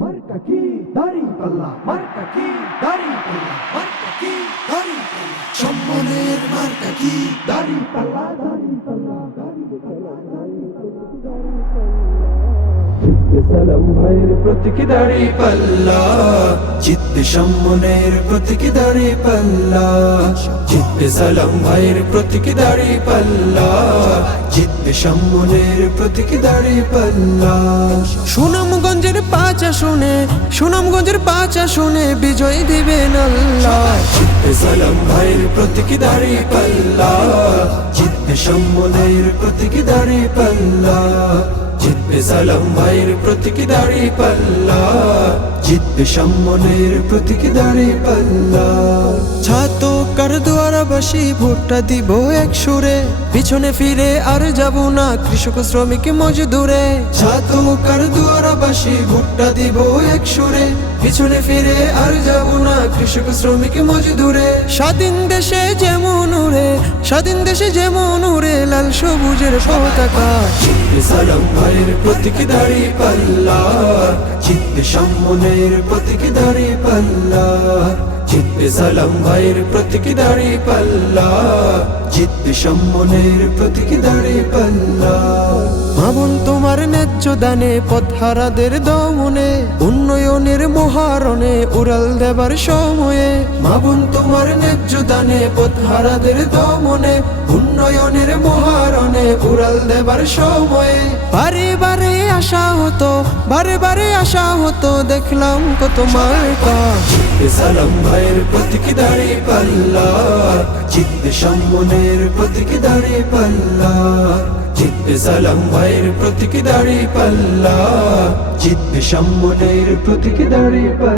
মার্কা কি দাড়ি পাল্লা, মার্কা কি দাড়ি পাল্লা, মার্কা কি দাড়ি পাল্লা, সম্মানের মার্কা কি দাড়ি পাল্লা, দাড়ি পাল্লা, দাড়ি পাল্লা, দাড়ি পাল্লা। সালাম ভাইয়ের প্রতীক দাড়ি পাল্লা, জিতবে সম্মানের প্রতীক দাড়ি পাল্লা, জিতবে সালাম ভাইয়ের প্রতীক দাড়ি পাল্লা, জিতবে সম্মানের প্রতীক দাড়ি পাল্লা। সুনামগঞ্জের পাঁচ আসনে বিজয় দিবেন আল্লাহ। জিতবে সালাম ভাইয়ের প্রতীক দাড়ি পাল্লা, জিতবে সম্মানের প্রতীক দাড়ি পাল্লা, জিতবে সালাম ভাইয়ের প্রতীক দাড়ি পাল্লা, জিতবে সম্মানের প্রতীক দাড়ি পাল্লা। ছাতকার দুয়ারাবাসী ভোটটা দিব এক সুরে, পিছনে ফিরে আর যাব না কৃষক শ্রমিক মজদুরে। ছাতকার দুয়ারাবাসী ভোটটা দিব এক সুরে, পিছনে ফিরে আর যাব না কৃষক শ্রমিক মজদুরে। স্বাধীন দেশে যেমন উড়ে লাল সবুজের পতাকা। জিতবে সালাম ভাইয়ের প্রতীক দাড়ি পাল্লা, জিতবে সম্মানের প্রতীক দাড়ি পাল্লা, জিতবে সালাম ভাইয়ের প্রতীক দাড়ি পাল্লা, জিতবে সম্মানের প্রতীক দাড়ি পাল্লা। মামুন তোমার ন্যায্য দানে পথহারাদের দমনে, উন্নয়নের মহারণে উড়াল দেবার সময়ে। মামুন তোমার ন্যায্য দানে পথহারাদের দমনে, উন্নয়নের মহারণে উড়াল দেবার সময়ে। বারে বারে আশা হতো দেখলাম কত মার্কা। জিতবে সালাম ভাইয়ের প্রতীক দাড়ি পাল্লা, জিতবে সম্মানের প্রতীক দাড়ি পাল্লা, জিতবে সালাম ভাইয়ের প্রতীক দাড়ি পাল্লা, জিতবে সম্মানের প্রতীক দাড়ি পাল্লা।